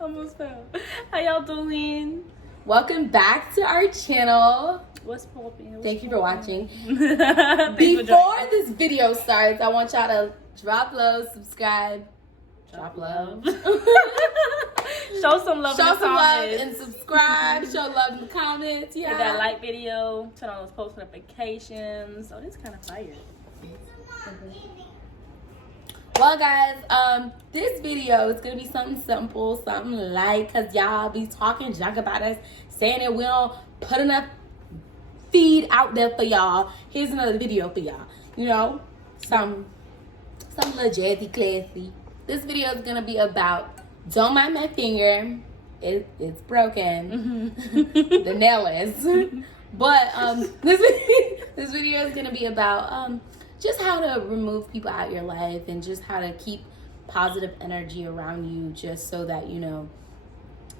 Almost fell. How y'all doing? Welcome back to our channel. What's popping? Thank you for watching. Before This video starts, I want y'all to drop love, subscribe, drop love. Show some love in the comments. And subscribe. Show love in the comments. Yeah. Hit that like video. Turn on those post notifications. Oh, this is kind of fire. Well, guys, this video is gonna be something simple, something light, cause y'all be talking junk about us, saying that we don't put enough feed out there for y'all. Here's another video for y'all. You know, some little jazzy, classy. This video is gonna be about don't mind my finger. It's broken. The nail is. But this video is gonna be about just how to remove people out your life and just how to keep positive energy around you, just so that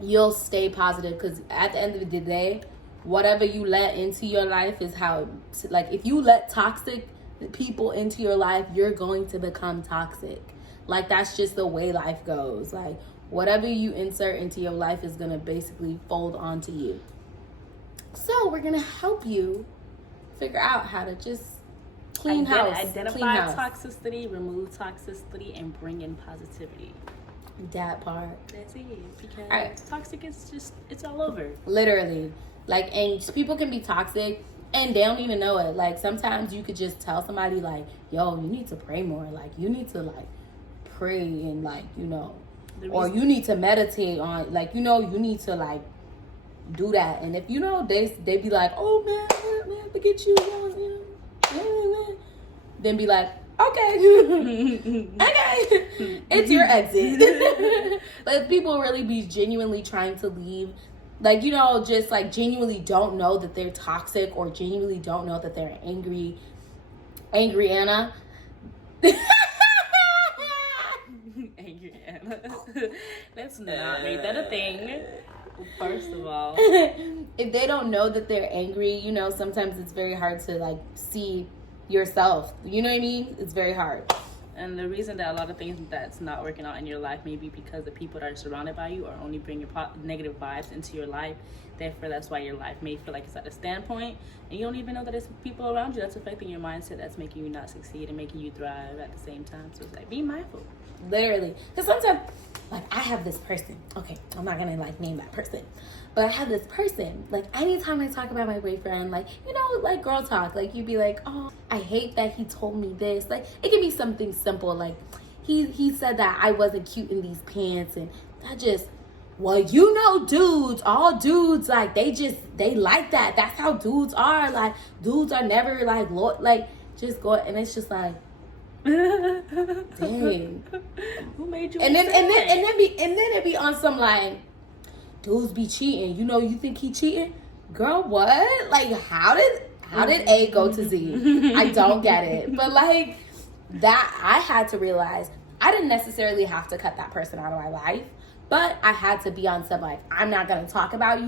you'll stay positive. Because at the end of the day, whatever you let into your life is how, like, if you let toxic people into your life, you're going to become toxic. Like, that's just the way life goes. Like, whatever you insert into your life is going to basically fold onto you. So we're going to help you figure out how to just identify toxicity, remove toxicity, and bring in positivity. That part. That's it. Because toxic is just, it's all over. Literally. Like, and people can be toxic and they don't even know it. Like, sometimes you could just tell somebody, like, yo, you need to pray more. Like, you need to, like, pray and, like, or you need to meditate on, like, you need to, like, do that. And if, they be like, oh, man, forget you. Then be like, okay, it's your exit. Like, people really be genuinely trying to leave, like, just like genuinely don't know that they're toxic, or genuinely don't know that they're angry Anna. Angry Anna. Let's not make that a thing. First of all, if they don't know that they're angry, sometimes it's very hard to, like, see yourself. You know what I mean? It's very hard. And the reason that a lot of things that's not working out in your life may be because the people that are surrounded by you are only bringing negative vibes into your life. Therefore, that's why your life may feel like it's at a standpoint, and you don't even know that it's people around you that's affecting your mindset, that's making you not succeed and making you thrive at the same time. So it's like, be mindful. Literally. Because sometimes, like, I have this person. Okay, I'm not gonna, like, name that person, but I have this person. Like, anytime I talk about my boyfriend, like, like, girl talk, like, you'd be like, oh, I hate that he told me this. Like, it can be something simple, like, he said that I wasn't cute in these pants, and that just, well, dudes, all dudes, like, they like that. That's how dudes are. Like, dudes are never, like, just go, and it's just like, dang. Who made you? And then it be on some, like, dudes be cheating. You think he cheating? Girl, what? Like, how did A go to Z? I don't get it. But, like, that, I had to realize I didn't necessarily have to cut that person out of my life, but I had to be on some, like, I'm not gonna talk about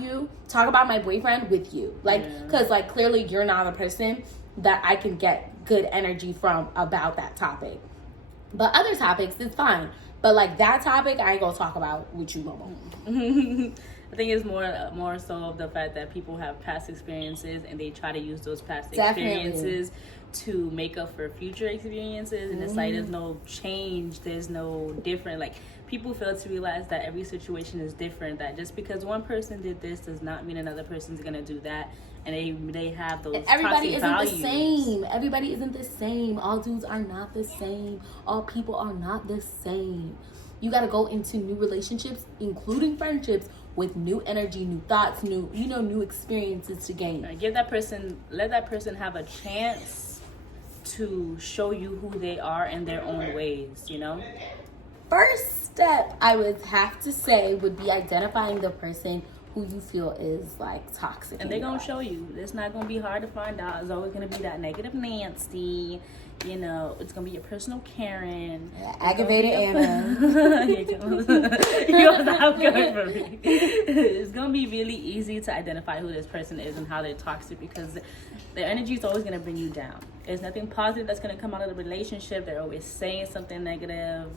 my boyfriend with you, like, because like, clearly you're not a person that I can get good energy from about that topic. But other topics, it's fine. But, like, that topic, I ain't gonna talk about with you no more. I think it's more so of the fact that people have past experiences and they try to use those past experiences to make up for future experiences. And it's like, there's no change, there's no different. Like, people fail to realize that every situation is different. That just because one person did this does not mean another person's gonna do that. And they have those everybody toxic isn't values. the same. Everybody isn't the same. All dudes are not the same. All people are not the same. You got to go into new relationships, including friendships, with new energy, new thoughts, new experiences to gain. Let that person have a chance to show you who they are in their own ways, First step, I would have to say, would be identifying the person who you feel is, like, toxic. And they're going to show you. It's not going to be hard to find out. It's always going to be that negative Nancy. It's going to be your personal Karen. Yeah, aggravated Anna. You're not good for me. It's going to be really easy to identify who this person is and how they're toxic, because their energy is always going to bring you down. There's nothing positive that's going to come out of the relationship. They're always saying something negative.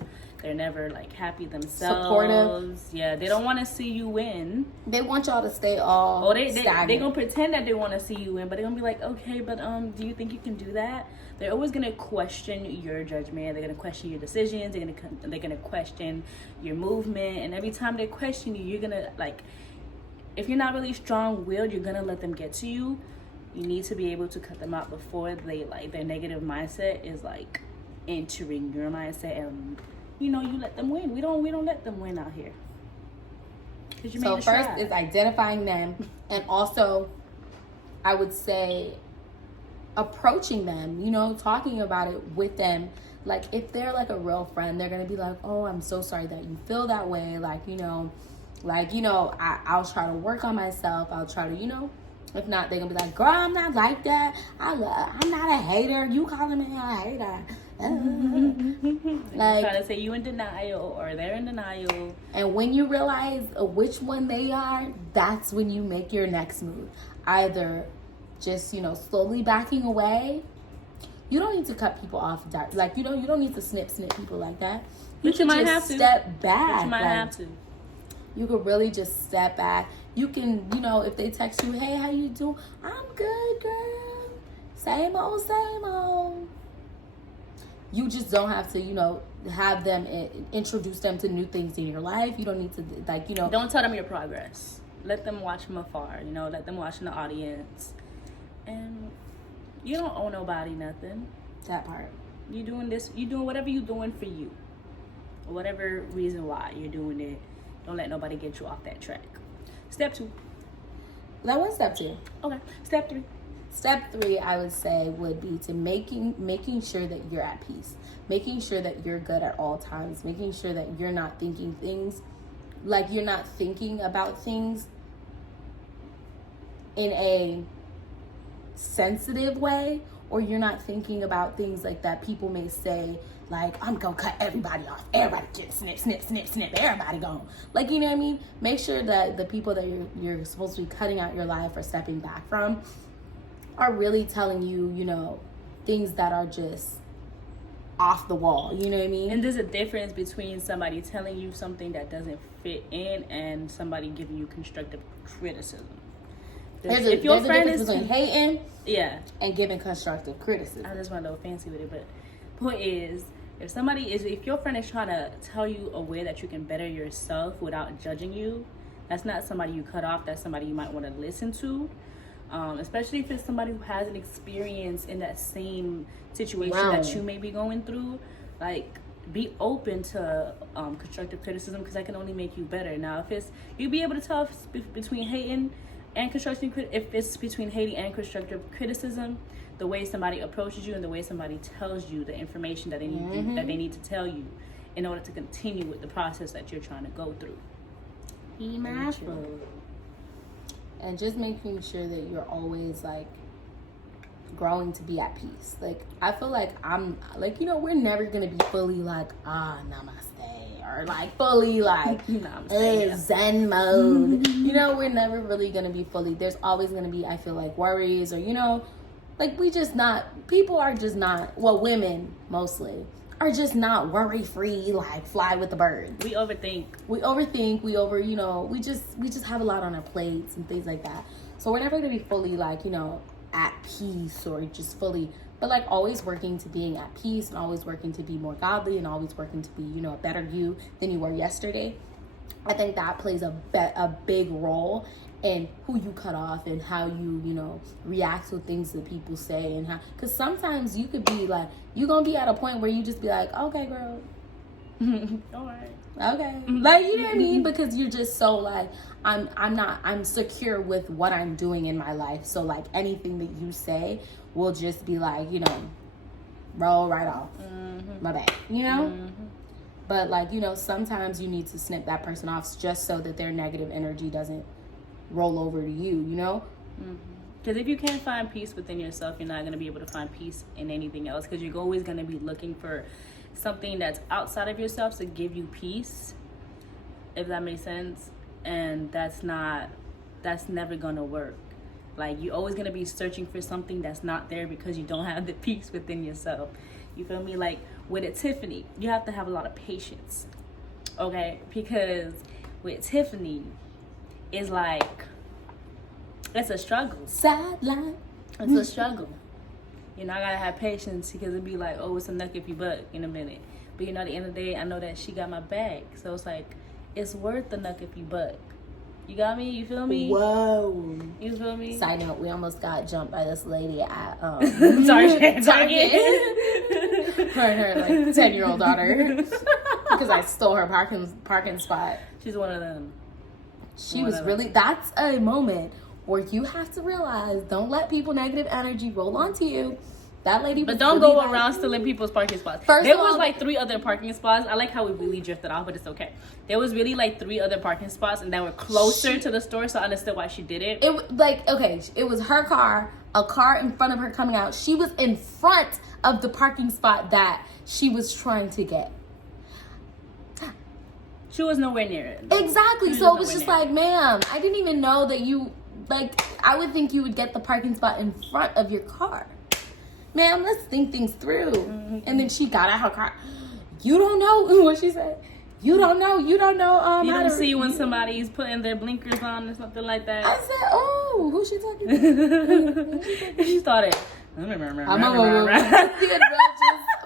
They're never like happy themselves. Supportive. Yeah, they don't want to see you win. They want y'all to stay all they gonna pretend that they want to see you win, but they're gonna be like, okay, but do you think you can do that? They're always gonna question your judgment. They're gonna question your decisions. They're gonna question your movement. And every time they question you, you're gonna like, if you're not really strong-willed, you're gonna let them get to you. You need to be able to cut them out before they like their negative mindset is like entering your mindset, and you let them win. We don't let them win out here. So first is identifying them, and also I would say approaching them, talking about it with them. Like if they're like a real friend, they're gonna be like, oh, I'm so sorry that you feel that way. I'll try to work on myself. I'll try to, if not, they're gonna be like, girl, I'm not like that. I'm not a hater. You calling me a hater. Like trying to say you in denial or they're in denial. And when you realize which one they are, that's when you make your next move. Either just slowly backing away. You don't need to cut people off. Like you don't need to snip people like that. You might have to step back. But you might have to. You could really just step back. You can, if they text you, hey, how you doing? I'm good, girl. Same old. You just don't have to, have them introduce them to new things in your life. You don't need to, Don't tell them your progress. Let them watch from afar, let them watch in the audience. And you don't owe nobody nothing. That part. You doing whatever you're doing for you. Whatever reason why you're doing it. Don't let nobody get you off that track. Step 2. That was step 2. Okay. Step 3. Step 3, I would say, would be to making sure that you're at peace. Making sure that you're good at all times. Making sure that you're not thinking things, like you're not thinking about things in a sensitive way, or you're not thinking about things like that people may say, like, I'm gonna cut everybody off. Everybody get snip, everybody gone. Like, you know what I mean? Make sure that the people that you're supposed to be cutting out your life or stepping back from are really telling you, things that are just off the wall. You know what I mean? And there's a difference between somebody telling you something that doesn't fit in and somebody giving you constructive criticism. There's a difference between hating and giving constructive criticism. I just went a little fancy with it, but point is, if your friend is trying to tell you a way that you can better yourself without judging you, that's not somebody you cut off. That's somebody you might want to listen to. Especially if it's somebody who has an experience in that same situation that you may be going through. Like, be open to constructive criticism, because that can only make you better. Now, you'll be able to tell if it's between hating and constructive criticism, the way somebody approaches you and the way somebody tells you the information that they need to tell you in order to continue with the process that you're trying to go through. Be mindful. And just making sure that you're always like growing to be at peace. Like, I feel like I'm like, we're never gonna be fully like, namaste, or like fully like Zen mode. We're never really gonna be fully. There's always gonna be, I feel like, worries, or like people are just not, well, women mostly are just not worry-free, like fly with the bird. We overthink, we just have a lot on our plates and things like that. So we're never gonna be fully like, at peace, or just fully, but like always working to being at peace, and always working to be more godly, and always working to be, a better you than you were yesterday. I think that plays a big role in who you cut off and how you, react to things that people say, and how, because sometimes you could be like, you're gonna be at a point where you just be like, okay, girl. All right. Okay. Like, you know what I mean? Because you're just so like, I'm secure with what I'm doing in my life. So like anything that you say will just be like, roll right off. My bad. But like, sometimes you need to snip that person off just so that their negative energy doesn't roll over to you, Because if you can't find peace within yourself, you're not going to be able to find peace in anything else, because you're always going to be looking for something that's outside of yourself to give you peace, if that makes sense. And that's never going to work. Like, you're always going to be searching for something that's not there because you don't have the peace within yourself. You feel me? Like, with a Tiffany, you have to have a lot of patience, okay? Because with Tiffany, it's like, it's a struggle. Sideline. It's a struggle. You know, I gotta have patience because it'd be like, oh, it's a knuck if you buck in a minute. But you know, at the end of the day, I know that she got my back. So it's like, it's worth the knuck if you buck. You got me? You feel me? Whoa. You feel me? Side note, we almost got jumped by this lady at Target. Her and her like 10-year-old daughter. Because I stole her parking spot. She's one of them. She was really, that's a moment where you have to realize, don't let people negative energy roll onto you. That lady was, but don't really go around stealing people's parking spots. First There of was all, like 3 other parking spots. I like how we really drifted off, but it's okay. There was really like 3 other parking spots, and that were closer to the store, so I understood why she did it. It like, okay, it was her car, a car in front of her coming out. She was in front of the parking spot that she was trying to get. She was nowhere near it. Exactly. So it was just like, ma'am, I didn't even know that you, like, I would think you would get the parking spot in front of your car. Ma'am, let's think things through. Mm-hmm. And then she got out her car. You don't know what she said. You don't know. You don't see when somebody's putting their blinkers on or something like that. I said, oh, who's she talking to? She started.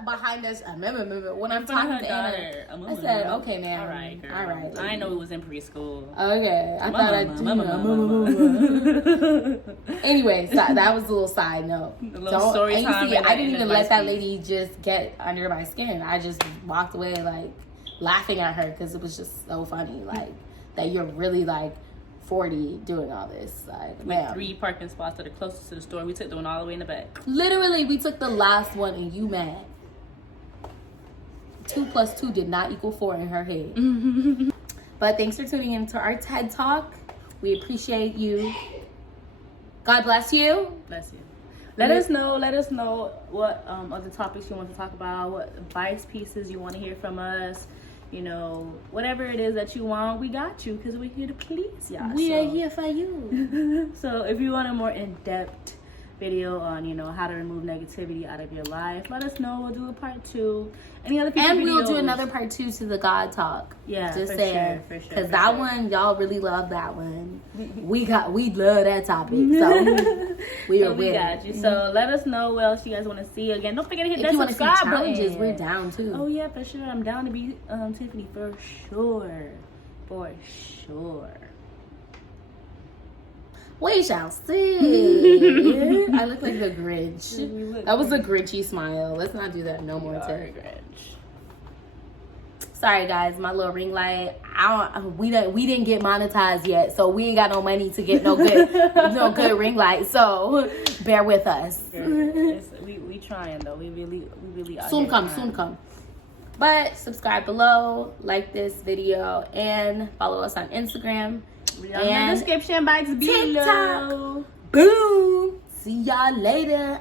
Behind us. I remember when I'm talking to Anna. I said, okay, ma'am. All right, girl. All right. I know it was in preschool. Okay. I thought Anyway, that was a little side note. A little story time. I didn't even let that lady just get under my skin. I just walked away like laughing at her because it was just so funny. Like that you're really like 40 doing all this. Like, with 3 parking spots that are closest to the store. We took the one all the way in the back. Literally, we took the last one and you mad. 2 + 2 did not equal 4 in her head. But thanks for tuning in to our TED Talk. We appreciate you. God bless you. Bless you. Let us know what other topics you want to talk about, what advice pieces you want to hear from us. You know, whatever it is that you want, we got you because we're here to please y'all. We are here for you. So if you want a more in-depth video on, you know, how to remove negativity out of your life, let us know. We'll do a part 2. Any other and we'll do another part 2 to the God Talk. Yeah, just for saying, sure, because that one y'all really love that one. we love that topic, so we are with got you. So let us know what else you guys want to see. Again, don't forget to hit that subscribe button. If you want to see challenges, we're down too. Oh yeah, for sure. I'm down to be Tiffany for sure. We shall see. I look like the Grinch. That was a Grinchy smile. Let's not do that no more. Grinch. Sorry guys, my little ring light. We didn't get monetized yet, so we ain't got no money to get no good ring light. So bear with us. We trying though. We really soon come. But subscribe below, like this video, and follow us on Instagram. And the description box below. TikTok. Boom. See y'all later.